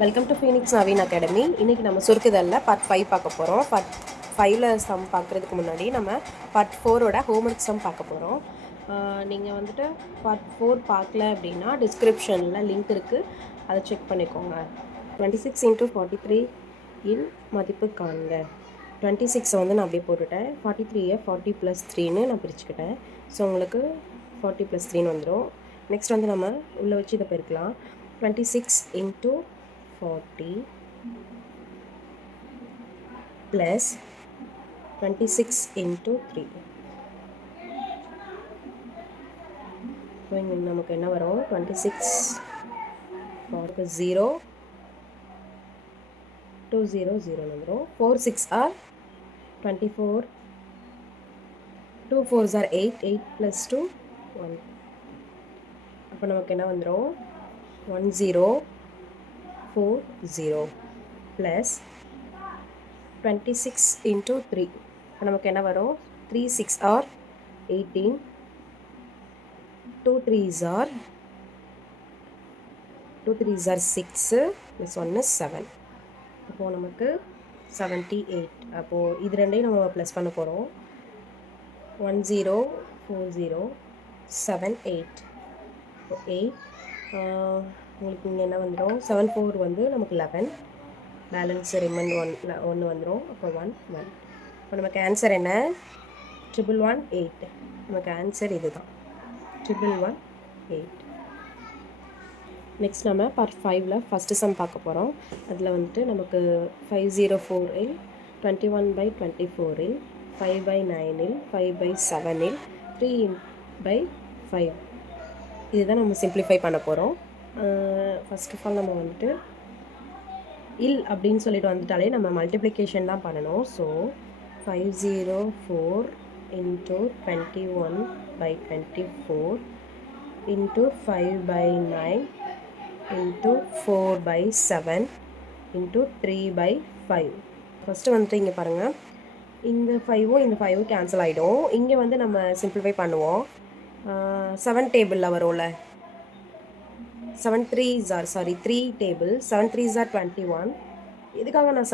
Welcome to Phoenix Naveen academy. இன்றைக்கி நம்ம சுருக்குதலில் part 5 பார்க்க போகிறோம். பார்ட் 5ல் சம் பார்க்குறதுக்கு முன்னாடி நம்ம பார்ட் 4ஓட ஹோம்ஒர்க் சம் பார்க்க போகிறோம். நீங்கள் வந்துட்டு பார்ட் 4 பார்க்கல அப்படின்னா டிஸ்கிரிப்ஷனில் லிங்க் இருக்குது, அதை செக் பண்ணிக்கோங்க. 26 × 43 இன் மதிப்பு காண்க. 26 வந்து நான் அப்படியே போட்டுட்டேன். 43யை 40 + 3ன்னு நான் பிரிச்சுக்கிட்டேன். ஸோ உங்களுக்கு 40 + 3ன்னு வந்துடும். நெக்ஸ்ட் வந்து நம்ம உள்ளே வச்சு இதை பெருக்கலாம். 26 × 40 plus 26 × 3. ஸோ இங்கே நமக்கு என்ன வரும்? 26 0 2 0 0 வந்துடும். 4 6 are 24, 2 4s are 8, 8 + 2 1. அப்போ நமக்கு என்ன வந்துடும்? 1 0 4 0 plus 26 × 3. நமக்கு என்ன வரும்? 3 6 are 18, 2 3s are 6 plus 1 is 7. அப்போது நமக்கு 78. அப்போது இது ரெண்டையும் நம்ம ப்ளஸ் பண்ண போகிறோம். 1 0 4 0 7 8. 8 உங்களுக்கு இங்கே என்ன வந்துடும்? 7 4 வந்து நமக்கு 11, பேலன்ஸ் ரிமைண்ட் 1 வந்துடும். அப்போ 1 1. இப்போ நமக்கு ஆன்சர் என்ன? 111 8. நமக்கு ஆன்சர் இது தான், 111 8. நெக்ஸ்ட் நம்ம பார்ட் 5ல் ஃபஸ்ட்டு சம் பார்க்க போகிறோம். அதில் வந்துட்டு நமக்கு 504 21/24 5/9 5/7 3/5 இதுதான் நம்ம சிம்பிளிஃபை பண்ண போகிறோம். ஃபர்ஸ்ட் ஆஃப் ஆல் நம்ம வந்துட்டு இல் அப்படின்னு சொல்லிட்டு வந்துட்டாலே நம்ம மல்டிப்ளிகேஷன் தான் பண்ணணும். ஸோ 504 × 21/24 × 5/9 × 4/7 × 3/5. ஃபஸ்ட்டு வந்துட்டு இங்கே பாருங்கள், இந்த 5வும் இந்த 5வும் கேன்சல் ஆகிடும். இங்கே வந்து நம்ம சிம்பிளிஃபை பண்ணுவோம். 7 டேபிளில் வரும்ல, 3 டேபிள் 7 3s are 21. இதுக்காக நான்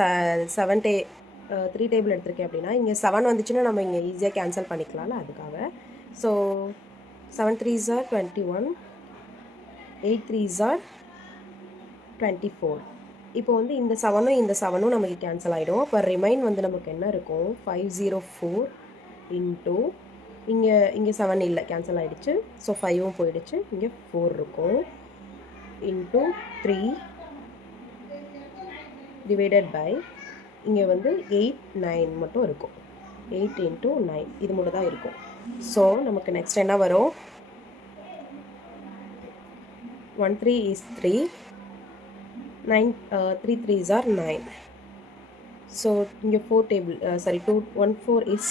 3 டேபிள் எடுத்திருக்கேன் அப்படின்னா, இங்கே 7 வந்துச்சுன்னா நம்ம இங்கே ஈஸியாக கேன்சல் பண்ணிக்கலாம்ல, அதுக்காக. So 7 3s are 21, 8 3s are 24. இப்போ வந்து இந்த 7ம் இந்த 7ம் நமக்கு கேன்சல் ஆகிடும். அப்போ ரிமைன் வந்து நமக்கு என்ன இருக்கும்? 504 இன்ட்டு இங்கே 7 இல்லை, கேன்சல் ஆகிடுச்சு. ஸோ 5வும் போயிடுச்சு, இங்கே 4 இருக்கும். இன்ட்டு 3 டிவைடட் பை இங்கே வந்து 8 9 மட்டும் இருக்கும். 8 × 9 இது மட்டும் தான் இருக்கும். ஸோ நமக்கு நெக்ஸ்ட் என்ன வரும்? 1 3 is 3, 9 3 3s are 9. ஸோ இங்கே 4 table 2 1 4 is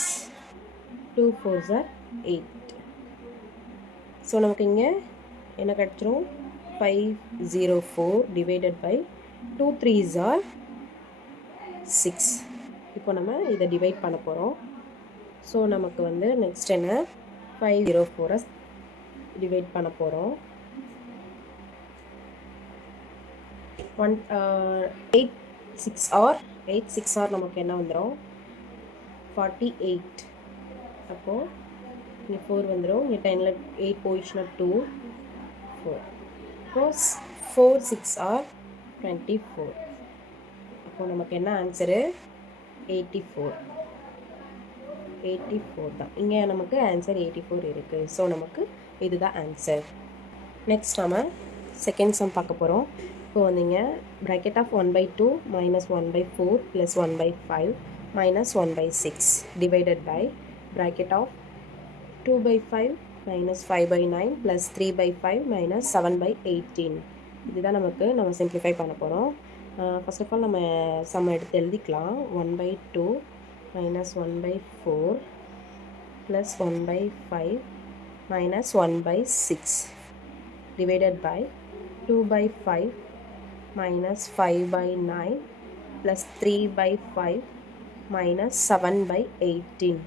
2 4s are 8. So நமக்கு இங்கே என்ன கிடச்சிரும்? 504 டிவைடட் பை 2 3s are 6. இப்போ நம்ம இதை டிவைட் பண்ண போகிறோம். ஸோ நமக்கு வந்து நெக்ஸ்ட் என்ன? 504 டிவைட் பண்ண போகிறோம். 8 6 ஆர் நமக்கு என்ன வந்துடும்? 48. அப்போது இங்கே 4 வந்துடும். இங்கே 10ல் 8 போயிடுச்சுன்னா 2 4. அப்போது 4 6 ஆர் 24. அப்போது நமக்கு என்ன ஆன்சரு? 84 தான். இங்கே நமக்கு ஆன்சர் 84 இருக்குது. ஸோ நமக்கு இதுதான் ஆன்சர். நெக்ஸ்ட் நம்ம செகண்ட் சம் பார்க்க போகிறோம். இப்போ வந்தீங்க bracket of 1/2 -1/4 + 1/5 -1/6 divided by bracket of 2/5 -5/9 + 3/5 -7/18. இதுதான் நம்ம சிம்பிளிஃபை பண்ண போகிறோம். ஃபர்ஸ்ட் ஆஃப் ஆல் நம்ம சம் எடுத்து எழுதிக்கலாம். 1/2 -1/4 + 1/5 -1/6 டிவைடட் பை 2/5 -5/9 + 3/5 -7/18.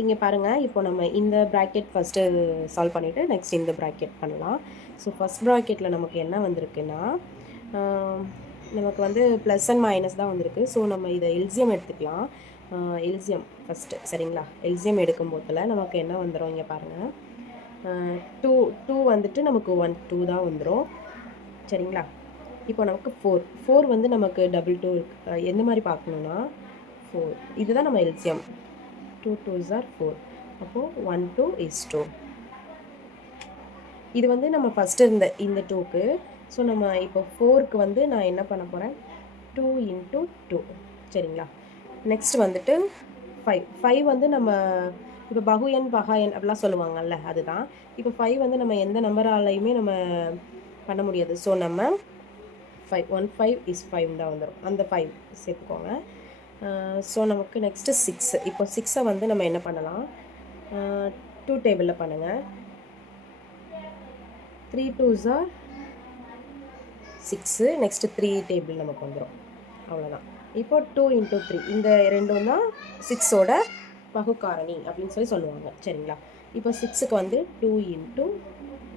இங்கே பாருங்கள், இப்போ நம்ம இந்த ப்ராக்கெட் ஃபஸ்ட்டு சால்வ் பண்ணிவிட்டு நெக்ஸ்ட் இந்த ப்ராக்கெட் பண்ணலாம். ஸோ ஃபஸ்ட் ப்ராக்கெட்டில் நமக்கு என்ன வந்திருக்குன்னா நமக்கு வந்து ப்ளஸ் அண்ட் மைனஸ் தான் வந்திருக்கு. ஸோ நம்ம இதை எல்சியம் எடுத்துக்கலாம். எல்சியம் ஃபஸ்ட்டு சரிங்களா. எல்சியம் எடுக்கும் போதில் நமக்கு என்ன வந்துடும் இங்கே பாருங்கள். 2 வந்துட்டு நமக்கு 1 2 தான் வந்துடும் சரிங்களா. இப்போ நமக்கு 4 வந்து நமக்கு டபுள் 2 எந்த மாதிரி பார்க்கணுன்னா 4 இதுதான் நம்ம எல்சியம். 2 2s are 4. அப்போது 1 2 is 2. இது வந்து நம்ம ஃபஸ்ட்டு இந்த 2க்கு. ஸோ நம்ம இப்போ 4க்கு வந்து நான் என்ன பண்ண போகிறேன் 2 into 2 சரிங்களா. நெக்ஸ்ட் வந்துட்டு 5 வந்து நம்ம இப்போ பகுஎண் பகாஎண் அப்படிலாம் சொல்லுவாங்கல்ல அதுதான். இப்போ 5 வந்து நம்ம எந்த நம்பராலையுமே நம்ம பண்ண முடியாது. ஸோ நம்ம 5 1 5 is 5 தான் வந்துடும். அந்த 5 சேர்த்துக்கோங்க. ஸோ நமக்கு நெக்ஸ்ட்டு 6. இப்போ 6 வந்து நம்ம என்ன பண்ணலாம் 2 டேபிளில் பண்ணுங்கள். 3 2s are 6. நெக்ஸ்ட்டு 3 டேபிள் நமக்கு வந்துடும். அவ்வளோதான். இப்போ 2 into 3 இந்த ரெண்டும் தான் 6ஓட பகுக்காரணி அப்படின்னு சொல்லுவாங்க சரிங்களா. இப்போ 6க்கு வந்து 2 into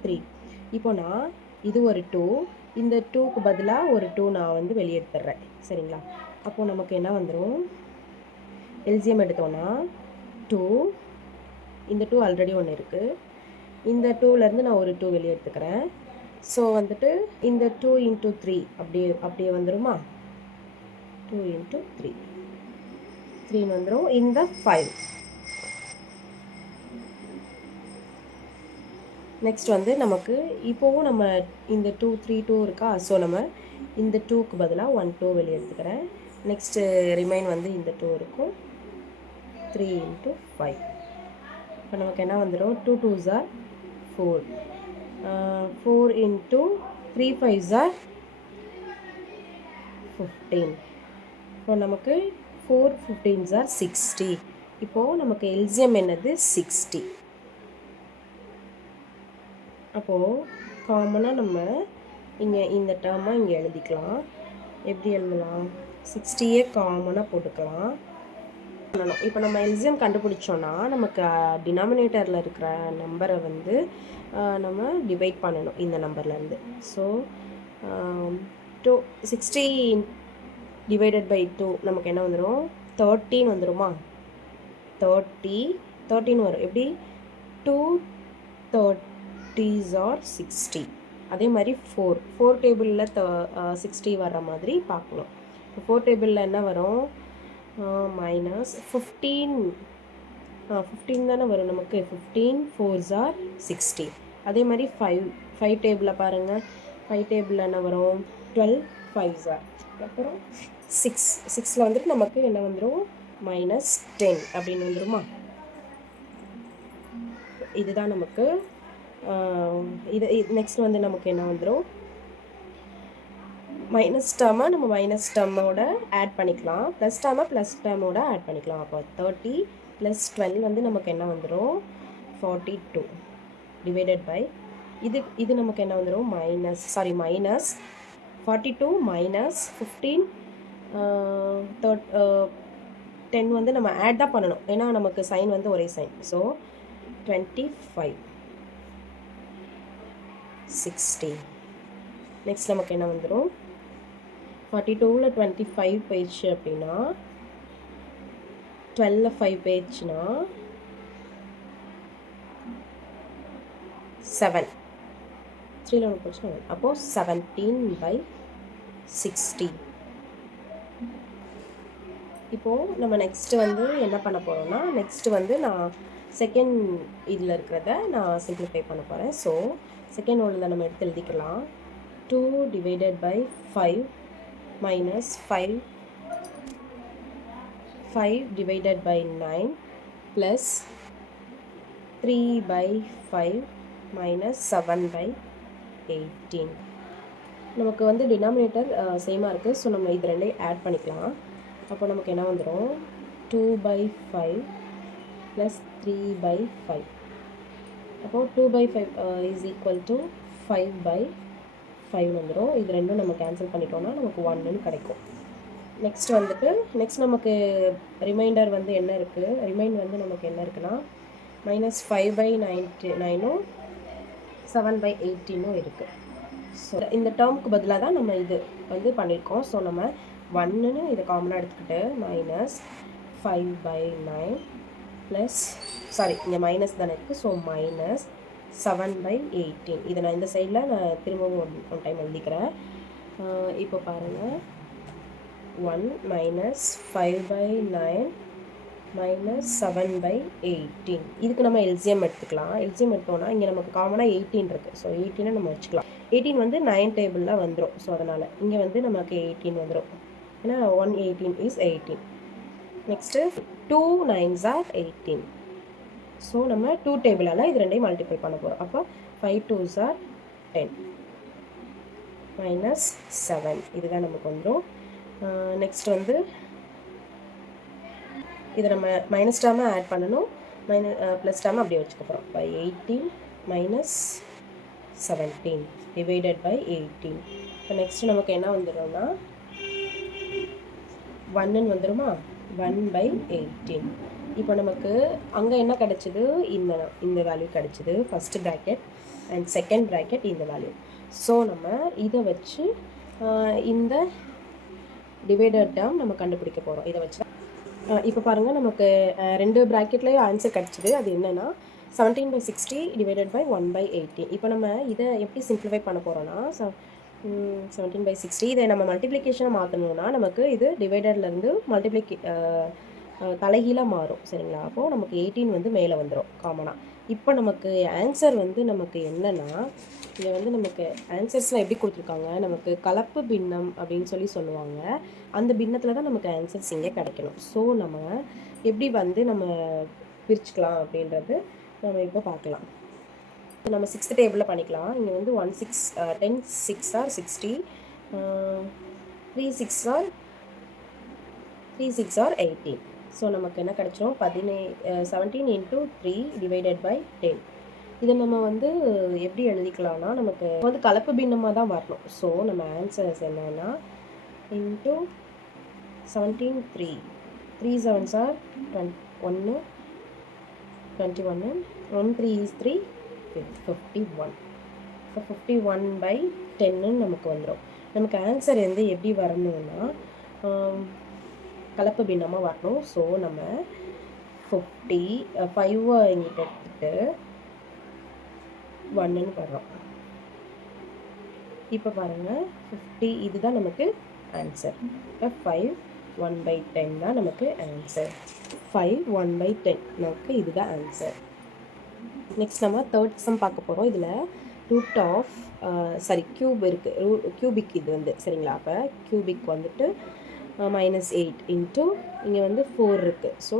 3. இப்போ நான் இது ஒரு 2 இந்த 2க்கு பதிலாக ஒரு 2 நான் வந்து வெளியே எடுத்துடுறேன் சரிங்களா. அப்போது நமக்கு என்ன வந்துடும் எல்சியம் எடுத்தோன்னா 2 இந்த 2 ஆல்ரெடி ஒன்று இருக்குது. இந்த 2லேருந்து நான் ஒரு 2 வெளியே எடுத்துக்கிறேன். ஸோ வந்துட்டு இந்த 2 into 3 அப்படியே வந்துடுமா. 2 into 3 3 வந்துடும். இந்த 5 நெக்ஸ்ட் வந்து நமக்கு இப்போவும் நம்ம இந்த 2 3 2 இருக்கா. ஸோ நம்ம இந்த 2க்கு பதிலாக 1 2 வெளியே எடுத்துக்கிறேன். நெக்ஸ்ட்டு ரிமைன் வந்து இந்த 2 இருக்கும். 3 into 5. இப்போ நமக்கு என்ன வந்துடும் 2 2s are 4. 4 into 3 5s are 15. இப்போ நமக்கு 4 15s are 60. இப்போது நமக்கு எல்சியம் என்னது 60. அப்போது காமனாக நம்ம இங்கே இந்த டேர்மை இங்கே எழுதிக்கலாம். எப்படி எழுதலாம் 60யே காமனாக போட்டுக்கலாம். இப்போ நம்ம எல்சியம் கண்டுபிடிச்சோன்னா நமக்கு டினாமினேட்டரில் இருக்கிற நம்பரை வந்து நம்ம டிவைட் பண்ணணும் இந்த நம்பர்லேருந்து. ஸோ 60 டிவைடட் பை 2 நமக்கு என்ன வந்துடும் 13 வந்துடுமா. 13 வரும். எப்படி 2 30s are 60. அதே மாதிரி 4 டேபிளில் 60 வர்ற மாதிரி பார்க்கணும். இப்போ 4 டேபிளில் என்ன வரும் மைனஸ் 15 தானே வரும் நமக்கு. 15 4s are 60. அதே மாதிரி 5 டேபிளில் பாருங்கள். 5 டேபிளில் என்ன வரும் 12 5s are. அப்புறம் 6ல் வந்துட்டு நமக்கு என்ன வந்துடும் -10 அப்படின்னு வந்துடுமா. இதுதான் நமக்கு இது. நெக்ஸ்ட் வந்து நமக்கு என்ன வந்துடும் மைனஸ் டேர்மை நம்ம மைனஸ் டேர்மோட ஆட் பண்ணிக்கலாம். ப்ளஸ் டேர்மை ப்ளஸ் டேர்மோட ஆட் பண்ணிக்கலாம். அப்போ 30 + 12 வந்து நமக்கு என்ன வந்துடும் 42 டிவைடட் பை இது நமக்கு என்ன வந்துடும் மைனஸ் 42 மைனஸ் 15 10 வந்து நம்ம ஆட் தான் பண்ணணும். ஏன்னா நமக்கு சைன் வந்து ஒரே சைன். ஸோ 25 60. நெக்ஸ்ட் நமக்கு என்ன வந்துடும் 42ல் 25 போயிடுச்சு அப்படின்னா 12ல் 5 போயிடுச்சுன்னா 7 3ல் 1 போயிடுச்சுன்னா அப்போது 17/60. இப்போது நம்ம நெக்ஸ்ட்டு வந்து என்ன பண்ண போகிறோம்னா நெக்ஸ்ட்டு வந்து நான் செகண்ட் இதில் இருக்கிறத நான் சிம்பிளிஃபை பண்ண போகிறேன். ஸோ செகண்ட் ஒன்றில் நம்ம எடுத்து எழுதிக்கலாம். 2 divided by 5 minus 5 divided by 9 plus 3/5 minus 7/18. நமக்கு வந்து டினாமினேட்டர் சேமாக இருக்குது. ஸோ நம்ம இது ரெண்டையும் ஆட் பண்ணிக்கலாம். அப்போ நமக்கு என்ன வந்துடும் 2/5 plus 3/5. அப்போது 2/5 இஸ் ஈக்குவல் டு 5/5 வந்துடும். இது ரெண்டும் நம்ம கேன்சல் பண்ணிட்டோம்னா நமக்கு 1ன்னு கிடைக்கும். நெக்ஸ்ட் வந்துட்டு நமக்கு ரிமைண்டர் வந்து என்ன இருக்குது வந்து நமக்கு என்ன இருக்குன்னா -5/99 7/18 இருக்குது. ஸோ இந்த டேர்முக்கு பதிலாக தான் நம்ம இது வந்து பண்ணியிருக்கோம். ஸோ நம்ம 1ன்னு இதை காமனாக எடுத்துக்கிட்டு மைனஸ் 5/9 ப்ளஸ் சாரி இங்கே மைனஸ் தானே இருக்குது. So minus 7/18. இதை நான் இந்த சைடில் நான் திரும்பவும் ஒன் டைம் எழுதிக்கிறேன். இப்போ பாருங்கள் 1 மைனஸ் 5/9 மைனஸ் 7/18. இதுக்கு நம்ம எல்சிஎம் எடுத்துக்கலாம். எல்சிஎம் எடுத்தோன்னா இங்கே நமக்கு காமனாக 18 இருக்குது. ஸோ 18 நம்ம வச்சுக்கலாம். 18 வந்து 9 டேபிளில் வந்துடும். ஸோ அதனால் இங்கே வந்து நமக்கு 18 வந்துடும். ஏன்னா 118 is 18. Next 2 9s are 18. So நம்ம 2 டேபிளால் இது ரெண்டையும் மல்டிப்ளை பண்ண போகிறோம். அப்போ 5 2s are 10 மைனஸ் 7 இதுதான் நமக்கு வந்துடும். நெக்ஸ்ட் வந்து இதை நம்ம மைனஸ் டேர்மை ஆட் பண்ணணும். ப்ளஸ் டேர்மை அப்படியே வச்சுக்க போகிறோம். By 18 minus 17 divided by 18. இப்போ நெக்ஸ்ட்டு நமக்கு என்ன வந்துடும்னா 1ன்னு வந்துடுமா 1/18. இப்போ நமக்கு அங்கே என்ன கிடச்சிது, இந்த வேல்யூ கிடச்சிது first bracket and second bracket இந்த வேல்யூ. ஸோ நம்ம இதை வச்சு இந்த டிவைடட் டேர்ம் நம்ம கண்டுபிடிக்க போகிறோம். இதை வச்சு இப்போ பாருங்கள் நமக்கு 2 ப்ராக்கெட்லேயும் ஆன்சர் கிடச்சிது. அது என்னென்னா 17/60 டிவைடட் பை 1/18. இப்போ நம்ம இதை எப்படி சிம்பிளிஃபை பண்ண போகிறோன்னா 17/60 இதை நம்ம மல்டிப்ளிகேஷனை மாற்றணும்னா நமக்கு இது டிவைடட்லேருந்து தலைகீழாக மாறும். சரிங்களா? அப்போது நமக்கு 18 வந்து மேலே வந்துடும் காமனாக. இப்போ நமக்கு ஆன்சர் வந்து நமக்கு என்னென்னா இங்கே வந்து நமக்கு ஆன்சர்ஸ்லாம் எப்படி கொடுத்துருக்காங்க, நமக்கு கலப்பு பின்னம் அப்படின்னு சொல்லுவாங்க. அந்த பின்னத்தில் தான் நமக்கு ஆன்சர்ஸ் இங்கே கிடைக்கணும். ஸோ நம்ம எப்படி வந்து நம்ம பிரிச்சுக்கலாம் அப்படின்றது நம்ம இப்போ பார்க்கலாம். நம்ம 6th டேபிளில் பண்ணிக்கலாம். இங்கே வந்து 10 6 are 60, 3 6 are 18. ஸோ நமக்கு என்ன கிடச்சிரும் 17 into 3 divided by 10. இதை நம்ம வந்து எப்படி எழுதிக்கலாம்னா நமக்கு வந்து கலப்பு பின்னமாக தான் வரணும். ஸோ நம்ம ஆன்சர்ஸ் என்னன்னா இன்ட்டு 17 3 7s are 1 21 1 3 is 3 51. இப்போ 51/10 நமக்கு வந்துடும். நமக்கு ஆன்சர் வந்து எப்படி வரணும்னா கலப்பு பின்னமாக வரணும். ஸோ நம்ம 5 இங்கிட்ட எடுத்துட்டு 1ன்னு போடுறோம். இப்போ பாருங்கள் 50 இதுதான் நமக்கு ஆன்சர். இப்போ 5 1/10 தான் நமக்கு ஆன்சர். 5 1/10 நமக்கு இதுதான் ஆன்சர். நெக்ஸ்ட் நம்ம 3rd சம் பார்க்க போகிறோம். இதில் கியூப் இருக்குது, கியூபிக் இது வந்து சரிங்களா? அப்போ கியூபிக் வந்துட்டு -8 இன்ட்டு இங்கே வந்து 4 இருக்குது. ஸோ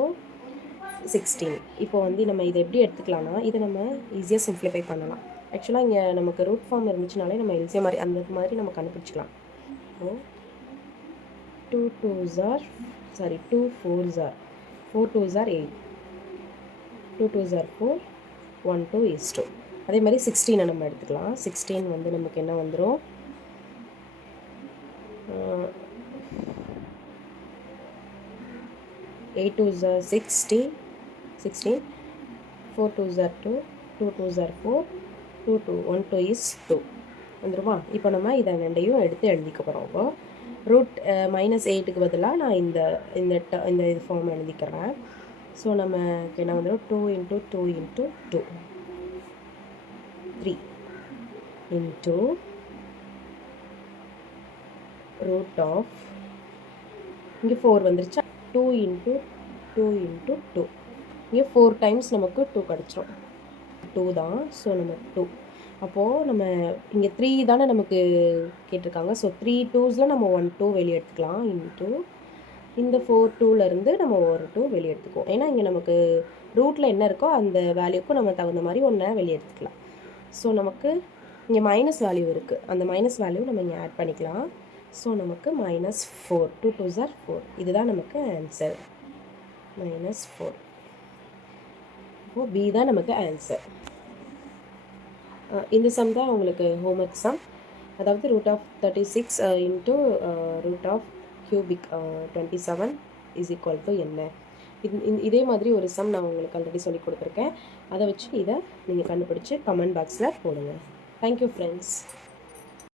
16. இப்போ வந்து நம்ம இதை எப்படி எடுத்துக்கலாம்னா இதை நம்ம ஈஸியாக சிம்ப்ளிஃபை பண்ணலாம். ஆக்சுவலாக இங்கே நமக்கு ரூட் ஃபார்ம் இருந்துச்சுனாலே நம்ம எல்சிஎம் மாதிரி அந்த மாதிரி நம்ம கண்டுபிடிச்சிக்கலாம். So 2 4s are 8, 2 2s are 4, 1 2 is 2. அதே மாதிரி 16 நம்ம எடுத்துக்கலாம். 16 வந்து நமக்கு என்ன வந்துடும் 8 2s are 16, 4 2s are 2, 2 2s are 4, 2 2 1 2 is 2 வந்துருமா? இப்போ நம்ம இதை ரெண்டையும் எடுத்து எழுதிக்க போகிறோம். இப்போ ரூட் -8க்கு பதிலாக நான் இந்த இது ஃபார்ம் எழுதிக்கிறேன். ஸோ நமக்கு என்ன வந்துடும் 2 into 2 into 2 3 into root of இங்கே 4 வந்துருச்சா 2 into 2 into 2 இங்கே 4 times நமக்கு 2 கிடச்சிரும். 2 தான். ஸோ நம்ம 2 அப்போது நம்ம இங்கே 3 தானே நமக்கு கேட்டிருக்காங்க. ஸோ 3 2ஸில் நம்ம 1 2 வெளியே எடுத்துக்கலாம். இன்ட்டு இந்த 4 2லேருந்து நம்ம ஒரு 2 வெளியே எடுத்துக்குவோம். ஏன்னா இங்கே நமக்கு ரூட்டில் என்ன இருக்கோ அந்த வேல்யூக்கும் நம்ம தகுந்த மாதிரி ஒன்றை வெளியே எடுத்துக்கலாம். ஸோ நமக்கு இங்கே மைனஸ் வேல்யூ இருக்குது. அந்த மைனஸ் வேல்யூ நம்ம இங்கே ஆட் பண்ணிக்கலாம். ஸோ நமக்கு -4 2 2s are 4 இதுதான் நமக்கு ஆன்சர் -4. இப்போது பி தான் நமக்கு ஆன்சர். இந்த சம் தான் உங்களுக்கு ஹோம்ஒர்க் சம். அதாவது √36 into √ cubic 27 is equal to என்ன. இதே மாதிரி ஒரு சம் நான் உங்களுக்கு ஆல்ரெடி சொல்லி கொடுத்துருக்கேன். அதை வச்சு இதை நீங்கள் கண்டுபிடிச்சி கமெண்ட் பாக்ஸில் போடுங்க. Thank you friends.